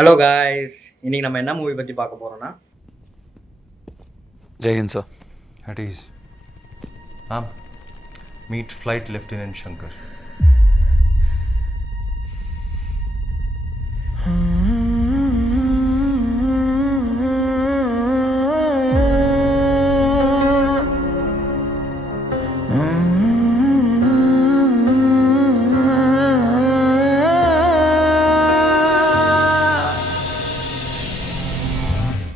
Hello guys, இன்னைக்கு நம்ம என்ன மூவி பற்றி பார்க்க போகிறோன்னா ஜெய்ஹிந்த் sir. At ease. Ma'am, meet Flight Lieutenant Shankar.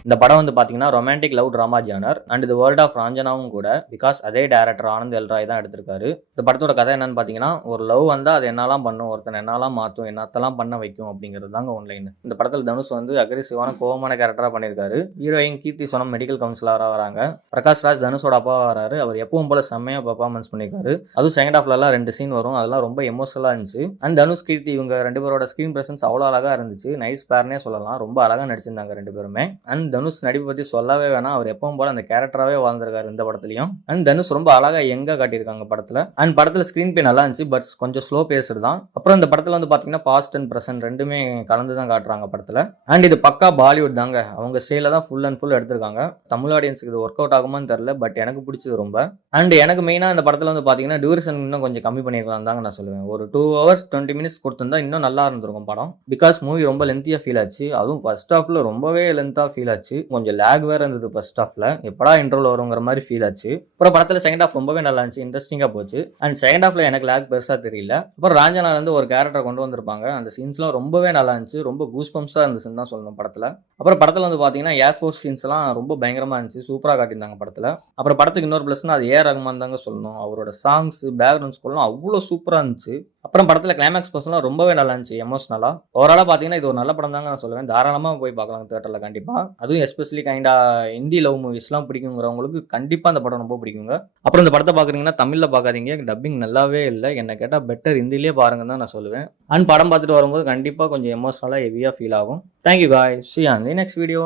இந்த படம் வந்து பார்த்தீங்கன்னா romantic love drama genre and இது வேர்ல்ட் ஆஃப் ராஞ்சனாவும் கூட. பிகாஸ் அதே டேரக்டர் ஆனந்த் எல்ராய் தான் எடுத்திருக்காரு. இந்த படத்தோட கதை என்னன்னு பார்த்தீங்கன்னா, ஒரு லவ் வந்தால் அது என்னெல்லாம் பண்ணும், ஒருத்தன் என்னெல்லாம் மாற்றும், என்னத்தெல்லாம் பண்ண வைக்கும் அப்படிங்கிறது தாங்க ஒன்லைன். இந்த படத்தில் தனுஷ் வந்து அக்ரெசிவான கோவமான கேரக்டராக பண்ணியிருக்காரு. ஹீரோயின் கீர்த்தி சோனம் மெடிக்கல் கவுன்சிலராக வராங்க. பிரகாஷ் ராஜ் தனுஷோட அப்பா வராரு. அவர் எப்பவும் போல செம்மையாக பெர்ஃபார்மன்ஸ் பண்ணியிருக்காரு. அதுவும் செகண்ட் ஹாஃப்லலாம் 2 சீன் வரும். அதெல்லாம் ரொம்ப எமோஷனலாக இருந்துச்சு. அண்ட் தனுஷ் கீர்த்தி இவங்க 2 பேரோட ஸ்க்ரீன் பிரசன்ஸ் அவ்வளோ அழகாக இருந்துச்சு. நைஸ் பேர்னே சொல்லலாம். ரொம்ப அழகாக நடிச்சிருந்தாங்க 2 பேருமே. அண்ட் தனுஷ் நடிப்பு பற்றி சொல்லவே வேணாம். அவர் எப்பவும் போல அந்த கேரக்டராகவே வாழ்ந்திருக்காரு இந்த படத்துலையும். அண்ட் தனுஷ் ரொம்ப அழகாக எங்கே காட்டியிருக்காங்க படத்தில். அண்ட் படத்தில் ஸ்க்ரீன் பே நல்லா இருந்துச்சு. பட் கொஞ்சம் ஸ்லோ பேசுறது தான். அப்புறம் இந்த படத்தில் வந்து பார்த்தீங்கன்னா பாஸ்ட் அண்ட் ப்ரெசென்ட் ரெண்டுமே கலந்து தான் காட்டுறாங்க படத்தில். அண்ட் இது பக்கா பாலிவுட் தாங்க. அவங்க ஸ்டைல தான் ஃபுல் அண்ட் ஃபுல் எடுத்திருக்காங்க. தமிழ் ஆடியன்ஸுக்கு இது ஒர்க் அவுட் ஆகுமான்னு தெரியல. பட் எனக்கு பிடிச்சது ரொம்ப. அண்ட் எனக்கு மெயினாக இந்த படத்தில் வந்து பார்த்தீங்கன்னா டியூரேஷன் இன்னும் கொஞ்சம் கம்மி பண்ணியிருக்கலாம் தாங்க நான் சொல்லுவேன். ஒரு 2 hours 20 minutes கொடுத்துருந்தா இன்னும் நல்லா இருந்திருக்கும் படம். பிகாஸ் மூவி ரொம்ப லென்த்தியாக ஃபீல் ஆச்சு. அதுவும் ஃபர்ஸ்ட் ஹாஃப்ல ரொம்பவே லென்த்தாக ஃபீல் ஆச்சு. கொஞ்சம் லேக் வேற இருந்தது ஃபர்ஸ்ட் ஹாஃப்ல. எப்படா இன்ட்ரோல் வருங்கிற மாதிரி ஃபீல் ஆச்சு. அப்புறம் படத்தில் செகண்ட் ஹாஃப் ரொம்பவே நல்லா இருந்துச்சு. இன்ட்ரெஸ்டிங்காக போச்சு. அண்ட் செகண்ட் ஹாஃப்ல எனக்கு லேக் பெருசாக தெரியல. அப்புறம் ராஞ்சனால இருந்து ஒரு கேரக்டர் கொண்டு வந்திருப்பாங்க. அந்த சீன்ஸ்லாம் ரொம்பவே நல்லா இருந்துச்சு. ரொம்ப கூஸ் பம்ப்ஸாக இருந்துச்சுன்னு தான் சொல்லணும் படத்தில். அப்புறம் படத்தில் வந்து பார்த்தீங்கன்னா ஏர்ஃபோர்ஸ் சீன்ஸ்லாம் ரொம்ப பயங்கரமாக இருந்துச்சு. சூப்பராக காட்டியிருந்தாங்க படத்தில். அப்புறம் படத்துக்கு இன்னொரு ப்ளஸ்னா அது ஏஆர் ரஹ்மான் தாங்க சொல்லணும். அவரோட சாங்ஸ் பேக்ரவுண்ட் ஸ்கோர்லாம் அவ்வளோ சூப்பராக இருந்துச்சு. அப்புறம் படத்தில் கிளைமேக்ஸ் பர்சன்லாம் ரொம்பவே நல்லா இருந்துச்சு எமோஷனலாக. ஓவராலாக பார்த்தீங்கன்னா இது ஒரு நல்ல படம் தாங்க நான் சொல்லுவேன். தாராளமாக போய் பார்க்கலாம் தியேட்டரில் கண்டிப்பாக. அதுவும் எஸ்பெஷலி ஹிந்தி லவ் மூவிஸ்லாம் பிடிக்குங்கிறவங்களுக்கு கண்டிப்பாக அந்த படம் ரொம்ப பிடிக்குங்க. அப்புறம் இந்த படத்தை பார்க்குறீங்கன்னா தமிழில் பார்க்காதீங்க. டப்பிங் நல்லாவே இல்லை. என்ன கேட்டால் பெட்டர் ஹிந்திலேயே பாருங்க தான் நான் சொல்லுவேன். அண்ட் படம் பார்த்துட்டு வரும்போது கண்டிப்பாக கொஞ்சம் எமோஷனலாக ஹெவியாக ஃபீல் ஆகும். Thank you guys. See you on the next video.